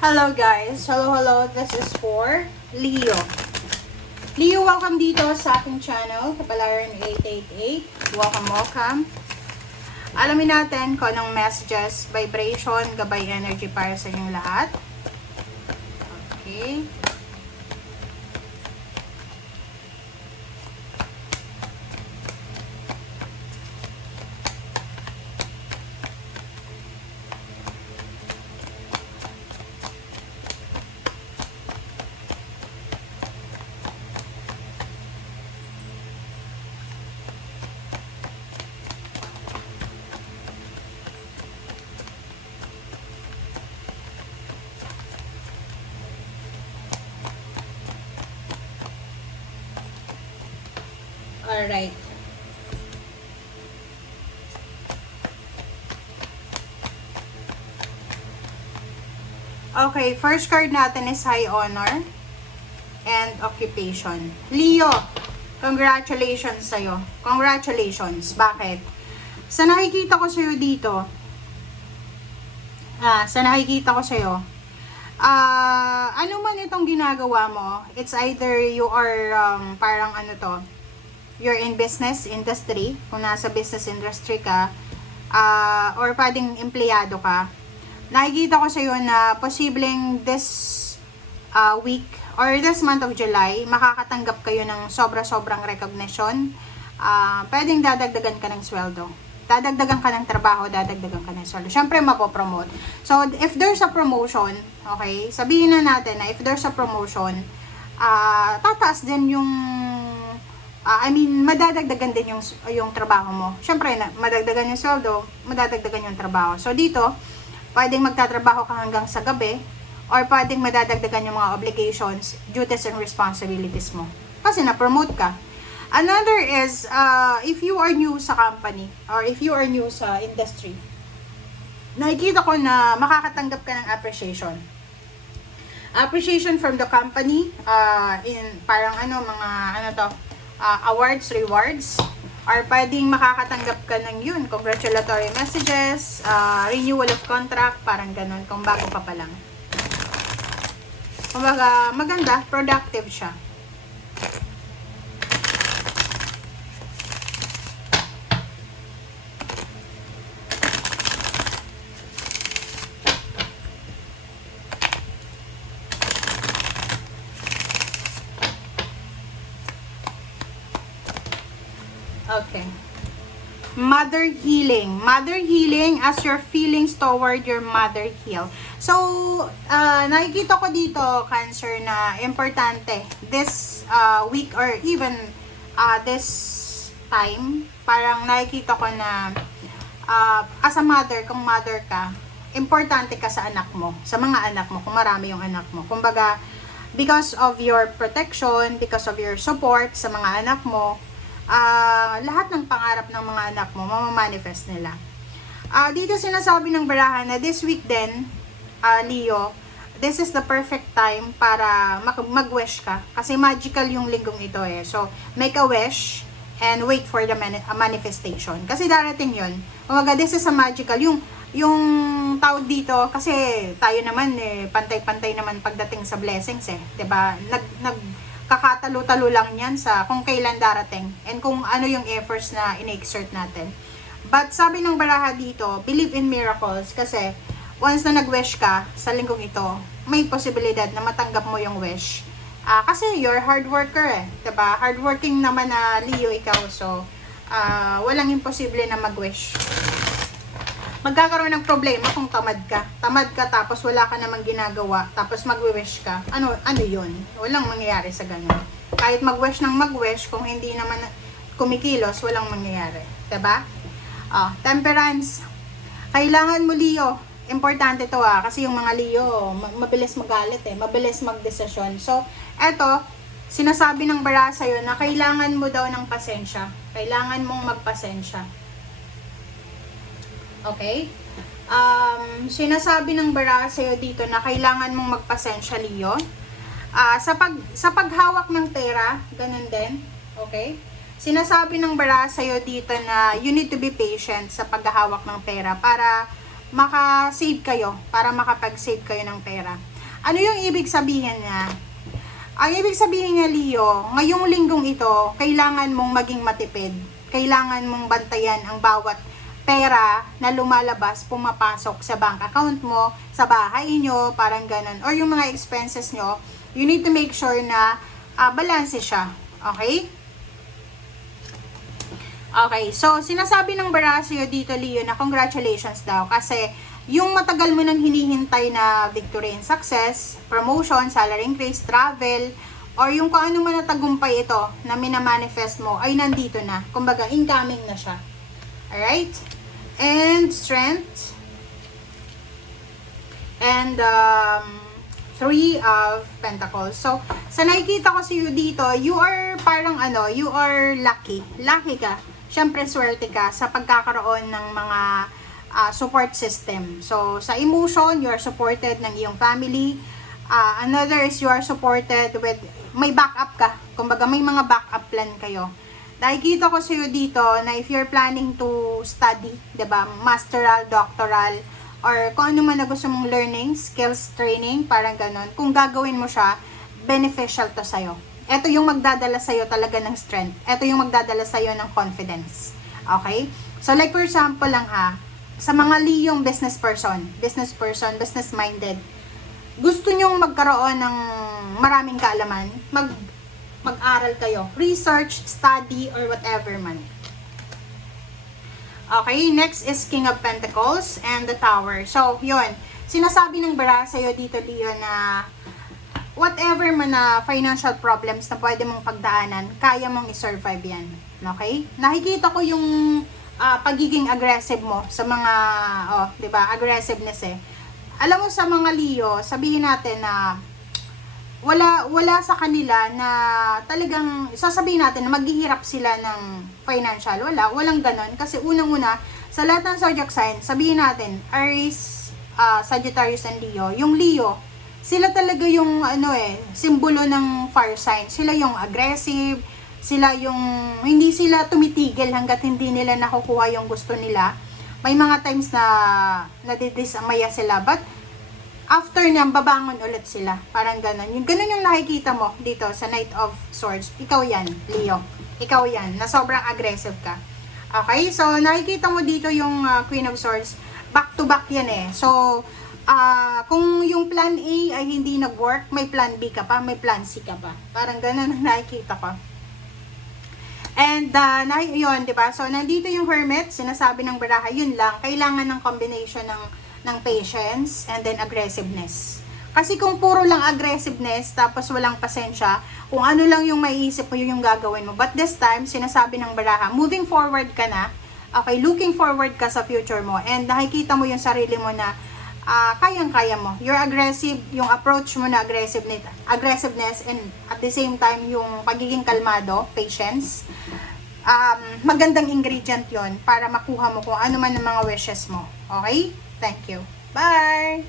Hello guys! Hello! This is for Leo. Leo, welcome dito sa aking channel, Kapalaran 888. Welcome. Alamin natin kung anong messages, vibration, gabay energy para sa inyong lahat. Okay. Alright. Okay, first card natin is High Honor and Occupation. Leo, congratulations sa'yo. Congratulations. Bakit? Sa nakikita ko sa'yo dito, ano man itong ginagawa mo, it's either you are, parang ano to, you're in business industry, kung nasa business industry ka, or pwedeng empleyado ka. Nakikita ko sa'yo na posibleng this week or this month of July, makakatanggap kayo ng sobra-sobrang recognition. Pwedeng dadagdagan ka ng sweldo. Dadagdagan ka ng trabaho, dadagdagan ka ng sweldo. Siyempre, mapopromote. So, if there's a promotion, okay, sabihin na natin na if there's a promotion, tataas din yung madadagdagan din yung trabaho mo. Siyempre, madagdagan yung sweldo, madadagdagan yung trabaho. So, dito, pwedeng magtatrabaho ka hanggang sa gabi, or pwedeng madadagdagan yung mga obligations, duties, and responsibilities mo. Kasi na-promote ka. Another is, if you are new sa company, or if you are new sa industry, nakikita ko na makakatanggap ka ng appreciation. Appreciation from the company, in parang awards, rewards, or pwedeng makakatanggap ka ng congratulatory messages, renewal of contract, parang ganun, kung bago ka pa lang. Kumbaga, maganda, productive siya. Okay. Mother healing. Mother healing as your feelings toward your mother heal. So, nakikita ko dito, Cancer, na importante this week or even this time, parang nakikita ko na as a mother, kung mother ka, importante ka sa anak mo, sa mga anak mo, kung marami yung anak mo. Kumbaga, because of your protection, because of your support sa mga anak mo, lahat ng pangarap ng mga anak mo, mamamanifest nila. Dito sinasabi ng barahan na this week din, Leo, this is the perfect time para mag-wish ka. Kasi magical yung linggong ito eh. So, make a wish and wait for the manifestation. Kasi darating yun. Kumbaga, this is a magical. Yung tawag dito, kasi tayo naman pantay-pantay naman pagdating sa blessings eh. 'Di ba? Kakatalo-talo lang yan sa kung kailan darating and kung ano yung efforts na in-exert natin. But sabi ng baraha dito, believe in miracles kasi once na nag-wish ka sa linggong ito, may posibilidad na matanggap mo yung wish. Kasi you're hard worker eh. Diba? Hardworking naman na Leo ikaw. So, walang imposible na mag-wish. Magkakaroon ng problema kung tamad ka. Tamad ka tapos wala ka namang ginagawa, tapos mag-wish ka. Ano yun? Walang mangyayari sa ganun. Kahit mag-wish ng mag-wish, kung hindi naman kumikilos, walang mangyayari. Diba? Temperance. Kailangan mo, Leo. Importante to kasi yung mga Leo, mabilis magalit mabilis magdesisyon. So, eto, sinasabi ng bara sa'yo na kailangan mo daw ng pasensya. Kailangan mong magpasensya. Okay? Sinasabi ng bara sa'yo dito na kailangan mong magpasensya, Leo. Sa paghawak ng pera, ganun din. Okay? Sinasabi ng bara sa'yo dito na you need to be patient sa paghahawak ng pera para maka-save kayo, para makapag-save kayo ng pera. Ano yung ibig sabihin niya? Ang ibig sabihin niya, Leo, ngayong linggong ito, kailangan mong maging matipid. Kailangan mong bantayan ang bawat pera na lumalabas, pumapasok sa bank account mo, sa bahay nyo, parang ganun. Or yung mga expenses nyo, you need to make sure na balance siya. Okay? Okay, so sinasabi ng Barasio dito, Leo, na congratulations daw kasi yung matagal mo nang hinihintay na victory and success, promotion, salary increase, travel, or yung kung ano man na tagumpay ito na minamanifest mo ay nandito na. Kumbaga, incoming na siya. Alright? And strength. And Three of Pentacles. So, sa nakikita ko sa iyo dito, you are parang you are lucky. Lucky ka. Siyempre, swerte ka sa pagkakaroon ng mga support system. So, sa emotion, you are supported ng iyong family. Another is you are supported with, may backup ka. Kumbaga, may mga backup plan kayo. Nakikita ko sa iyo dito na if you're planning to study, 'di ba, masteral, doctoral, or kung ano man na gusto mong learning, skills training, parang ganun. Kung gagawin mo siya, beneficial to sa'yo. Ito yung magdadala sa'yo talaga ng strength. Ito yung magdadala sa'yo ng confidence. Okay? So like for example lang sa mga Leong business business-minded, gusto nyong magkaroon ng maraming kaalaman, mag-aral kayo, research, study, or whatever man. Okay, next is King of Pentacles and the Tower. So, yun. Sinasabi ng bara sa'yo dito, Leo, na whatever man na financial problems na pwede mong pagdaanan, kaya mong i-survive yan. Okay? Nakikita ko yung pagiging aggressive mo sa mga, diba, aggressiveness eh. Alam mo sa mga Leo, sabihin natin na wala sa kanila na talagang sasabihin natin na maghihirap sila ng financial. Walang ganon. Kasi unang-una, sa lahat ng zodiac sign, sabihin natin, Aries, Sagittarius, and Leo. Yung Leo, sila talaga yung simbolo ng fire sign. Sila yung aggressive, sila yung hindi sila tumitigil hanggat hindi nila nakukuha yung gusto nila. May mga times na nadidismaya sila, but after niyan, babangon ulit sila. Parang ganun. Ganun yung nakikita mo dito sa Knight of Swords. Ikaw yan, Leo. Ikaw yan, na sobrang aggressive ka. Okay? So, nakikita mo dito yung Queen of Swords. Back to back yan eh. So, kung yung plan A ay hindi nag-work, may plan B ka pa, may plan C ka pa. Parang ganun ang nakikita ko. And, yun, diba? So, nandito yung Hermit, sinasabi ng baraha, yun lang, kailangan ng combination ng patience and then aggressiveness. Kasi kung puro lang aggressiveness, tapos walang pasensya, kung ano lang yung maiisip mo, yun yung gagawin mo. But this time, sinasabi ng baraha, moving forward ka na, okay, looking forward ka sa future mo, and nakikita mo yung sarili mo na, kayang-kaya mo. You're aggressive, yung approach mo na aggressiveness, and at the same time, yung pagiging kalmado, patience, magandang ingredient yon para makuha mo kung ano man ang mga wishes mo. Okay? Thank you. Bye!